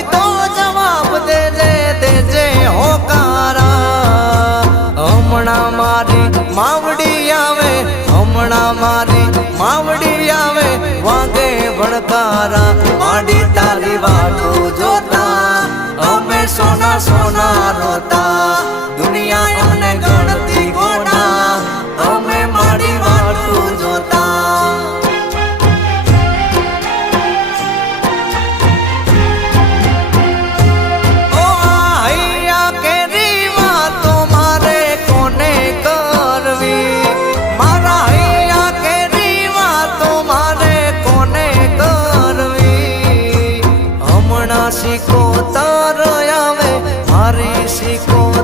હોય તો જવાબ દેજે હોકારા હમણાં મારી માવડી આવે હમણાં મારી માવડી આવે વાગે ભડકારા માડી તારી વાટું જોતા અમે સોના સોના રોતા દુનિયા અમને ગણતી ગોડા અમે માડી વાટું જોતા શીખો તાર આવે મારી શીખો